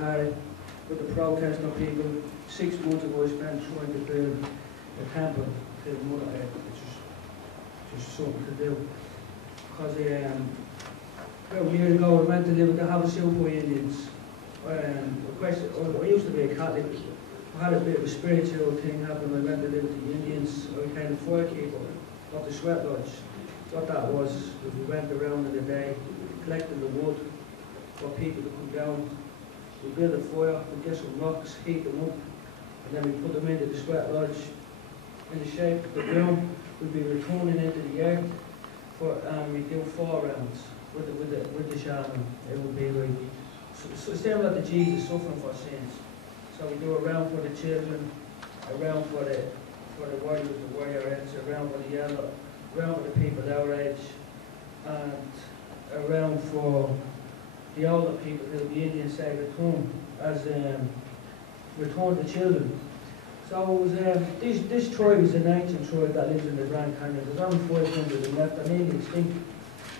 with the protesting people. 6 months ago I spent trying to build a temple to the Mother Earth, which is just something to do. Because about a year ago I went to live with the Havasupai Indians. I used to be a Catholic. I had a bit of a spiritual thing happen. I went to live with the Indians. I became a firekeeper of the sweat lodge. What that was we went around in the day, collecting the wood for people to come down. We build a fire, we get some rocks, heat them up, and then we put them into the sweat lodge in the shape of the broom. We'd be returning into the earth for, we do 4 rounds with the shaman. It would be like so similar to Jesus suffering for sins. So we do a round for the children, a round for the warriors, the warriorettes, a round for the elder, a round for the people our age, and a round for the older people who the Indians say return as return the children. So it was, this tribe is an ancient tribe that lives in the Grand Canyon. There's only 500 of them left. They're nearly extinct.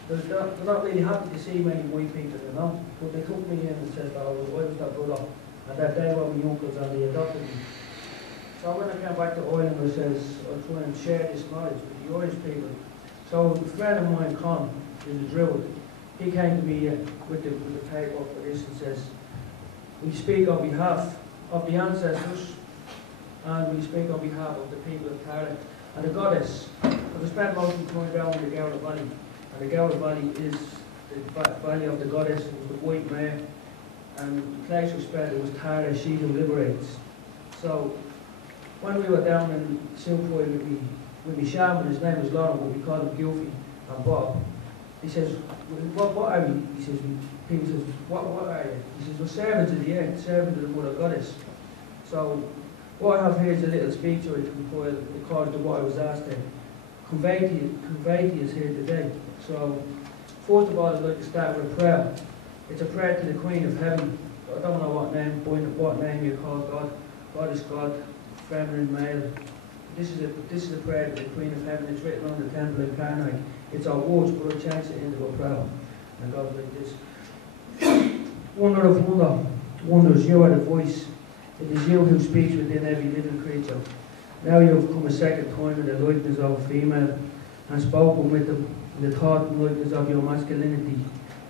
They're not really happy to see many white people, you know. But they took me in and said, oh, I was their brother. And that they were my uncles and they adopted me. So when I came back to Ireland, I says, I'll try and share this knowledge with the Irish people. So a friend of mine, Con, in the Druid, he came to me with the paper for this and says, we speak on behalf of the ancestors and we speak on behalf of the people of Tara and the goddess. So we spent most of the time down in the Gowra Valley, and the Gowra Valley is the valley of the goddess. It was the white mare, and the place we spent, it was Tara, she who liberates. So when we were down in Silpoy with me shaman, his name was Lauren, but we called him Goofy and Bob. He says, what are we? He says, people says, what are you? He says, we're servants of the earth, servants of the Mother Goddess. So what I have here is a little speech I compiled according to what I was asked to convey to you here today. So first of all, I'd like to start with a prayer. It's a prayer to the Queen of Heaven. I don't know what name you call God. God is God, feminine, male. This is a prayer to the Queen of Heaven. It's written on the temple in Karnak. It's our words, but I change it into a prayer. And it goes like this. Wonder of wonders, you are the voice. It is you who speaks within every living creature. Now you have come a second time in the likeness of a female, and spoken with the thought and likeness of your masculinity.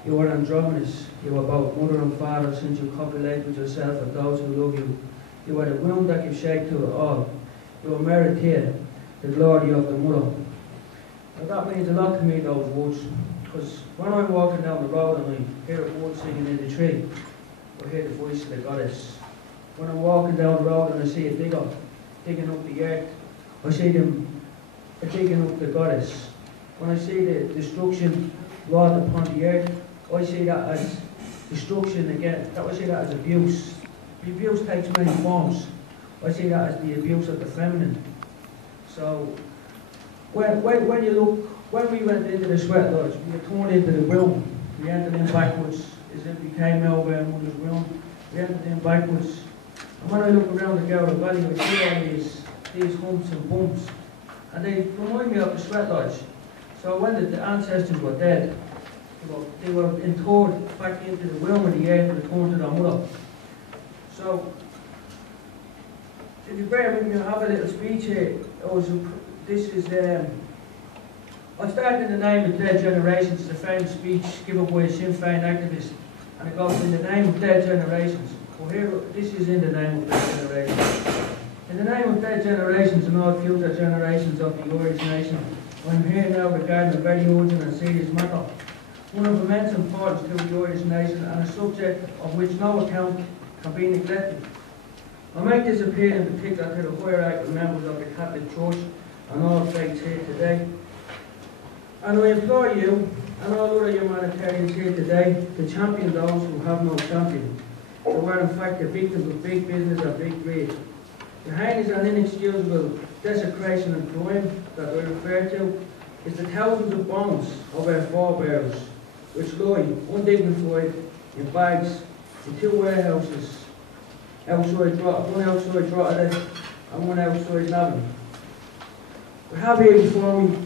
You are androgynous. You are both mother and father, since you copulate with yourself and those who love you. You are the womb that gives shape to it all. You are Meritia, the glory of the mother. Now that means a lot to me, those words, because when I'm walking down the road and I hear a bird singing in the tree, I hear the voice of the goddess. When I'm walking down the road and I see a digger digging up the earth, I see them digging up the goddess. When I see the destruction wrought upon the earth, I see that as destruction again. I see that as abuse. The abuse takes many forms. I see that as the abuse of the feminine. So when we went into the sweat lodge, we were turned into the room. We entered in backwards as if we came out of our mother's room. We entered in backwards. And when I look around the Gowra Valley, I see all these humps and bumps. And they remind me of the sweat lodge. So when the ancestors were dead, they were interred back into the womb of the earth and returned to their mother. So, if you bear with me, I have a little speech here. I started in the name of dead generations. It's a famous speech given by a Sinn Féin activist, and it goes in the name of dead generations. Well, here, this is in the name of dead generations. In the name of dead generations and all future generations of the Irish nation, I am here now regarding a very urgent and serious matter, one of immense importance to the Irish nation and a subject of which no account can be neglected. I make this appeal in particular to the hierarchical members of the Catholic Church and all faiths here today. And I implore you and all other humanitarians here today to champion those who have no champion, who are in fact the victims of big business and big greed. The heinous and inexcusable desecration and crime that I refer to is the thousands of bones of our forebears, which lie undignified in bags in 2 warehouses, one outside Drogheda and one outside Navan. We have here before me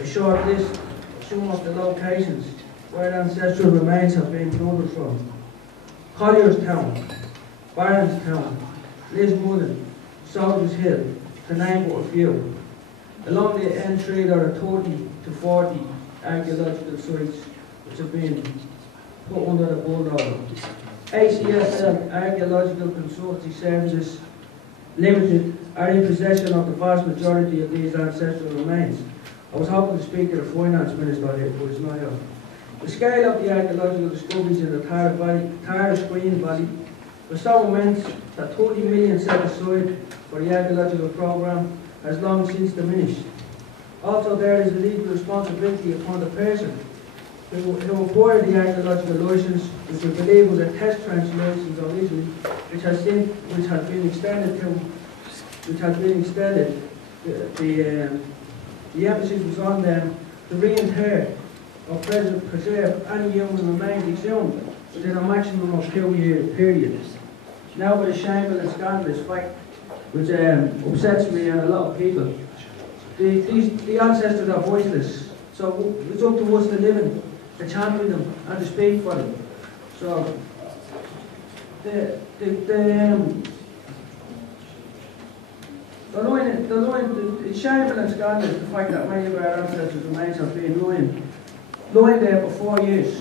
a short list of some of the locations where ancestral remains have been plundered from. Collierstown, Barronstown, Lismullen, Soldiers Hill, to name but a few. Along the N3 there are 30 to 40 archaeological sites which have been put under the bulldozer. ACSL Archaeological Consultancy Services Limited are in possession of the vast majority of these ancestral remains. I was hoping to speak to the Finance Minister here, but it's not here. The scale of the archaeological discoveries in the Tara Screen Valley was so immense that 30 million set aside for the archaeological programme has long since diminished. Also, there is a legal responsibility upon the person who acquired the archaeological licence, which we believe was a test trench licence originally, which has been extended. The emphasis was on them to reinter or preserve any human remains exhumed within a maximum of 2-year period. Now, with a shameful and scandalous fact, which upsets me and a lot of people, the ancestors are voiceless. So it's up to us to live in, to champion them and to speak for them. So it's shameful and scandalous the fact that many of our ancestors' remains have been lying there for 4 years.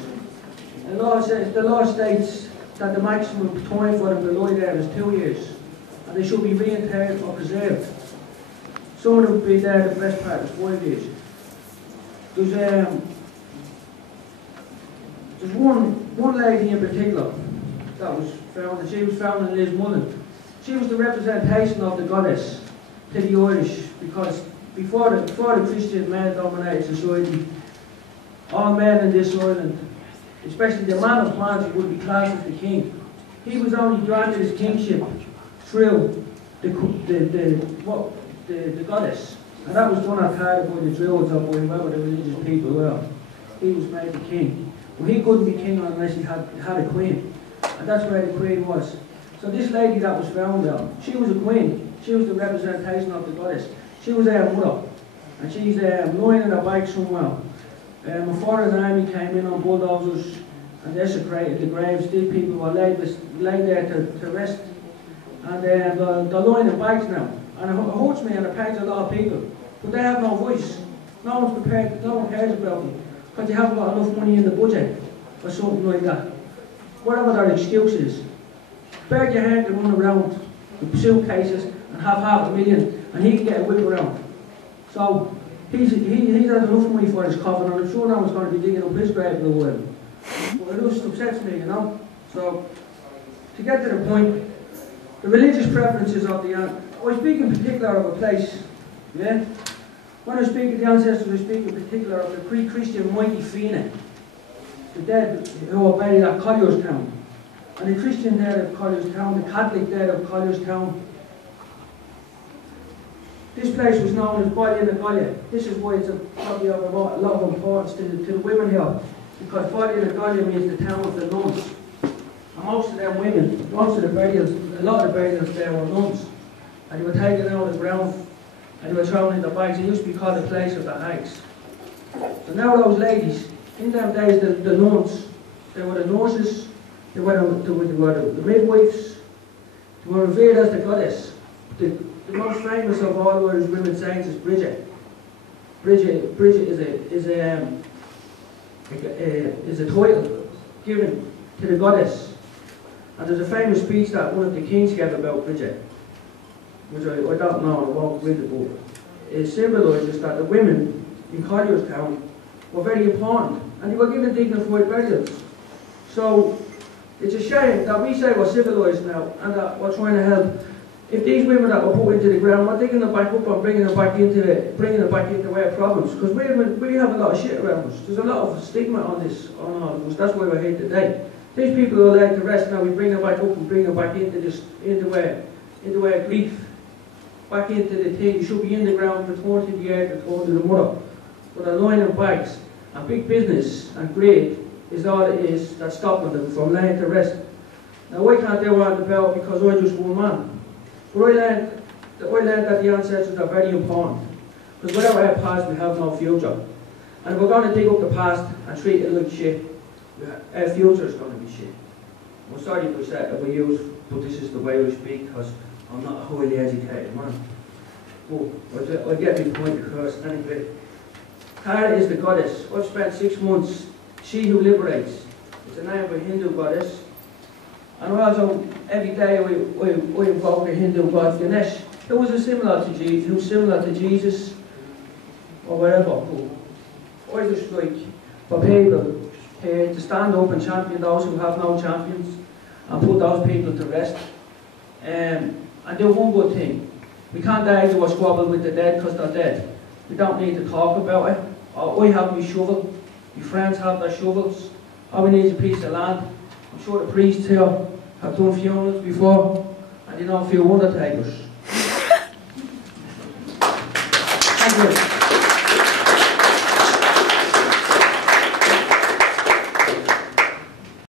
The law states that the maximum time for them to lie there is 2 years, and they should be reinterred or preserved. Some of them will be there the best part of 5 years. There's one lady in particular that was found, and she was found in Lismullen. She was the representation of the goddess to the Irish, because before the Christian male-dominated society, all men in this island, especially the man of magic, would be classed as the king. He was only granted his kingship through the goddess, and that was done at hard by the Druids or by whoever the religious people were. He was made the king. Well, he couldn't be king unless he had a queen, and that's where the queen was. So this lady that was found there, she was a queen. She was the representation of the goddess. She was our mother, and she's lying in a bike somewhere. My father's army came in on bulldozers and desecrated the graves. These people were laid there to rest, and they're lying in bikes now. And it hurts me and it pains a lot of people, but they have no voice. No one's prepared. No one cares about them because they haven't got enough money in the budget or something like that. Whatever their excuse is, spare your hand to run around with suitcases and have $500,000, and he can get a whip around. So he has enough money for his coffin, and I'm sure no one's going to be digging up his grave in a while. But it just upsets me, you know. So to get to the point, the religious preferences of the I speak in particular of a place, yeah? When I speak of the ancestors, I speak in particular of the pre-Christian mighty Fina, the dead who are buried at Collierstown, and the Christian dead of Collierstown, the Catholic dead of Collierstown. This place was known as Ballinagallia. This is why it's probably of a lot of importance to the women here, because Ballinagallia means the town of the nuns. And most of them women, most of the burials, a lot of the burials there were nuns. And they were taken out of the ground and they were thrown in the bags. It used to be called the place of the hags. So now those ladies, in them days, the nuns, they were the nurses, they were the midwives, they were revered as the goddess. The most famous of all Irish women saints is Bridget. Bridget is a title given to the goddess. And there's a famous speech that one of the kings gave about Bridget, which I don't know, I won't read the book. It symbolises that the women in Collierstown were very important, and they were given dignified burials. So it's a shame that we say we're civilised now and that we're trying to help. If these women that were put into the ground, we're digging them back up and bringing them back into our problems, because we have a lot of shit around us. There's a lot of stigma on all of us. That's why we're here today. These people are laid to rest now. We bring them back up and bring them back into our grief, back into the thing. You should be in the ground, returned to the earth, returned to the mother. But they're lying in bags, and big business and greed is all it is that's stopping them from laying to rest. Now I can't do all about it because I'm just one man. But I learned that the ancestors are very important, because without our past we have no future. And if we're going to dig up the past and treat it like shit, our future is going to be shit. I'm sorry if we use but this is the way I speak because I'm not a highly educated man. But I get my point across anyway. Tara is the goddess. I've spent 6 months. She who liberates. It's a name of a Hindu goddess. And also, every day we invoke a Hindu god, Ganesh, who was similar to Jesus, or whatever. I just like for people to stand up and champion those who have no champions, and put those people to rest, and do one good thing. We can't argue or squabble with the dead because they're dead. We don't need to talk about it. I have my shovel, my friends have their shovels. All we need is a piece of land. I'm sure the priests here have done funerals before, and you know a few undertakers. Thank you.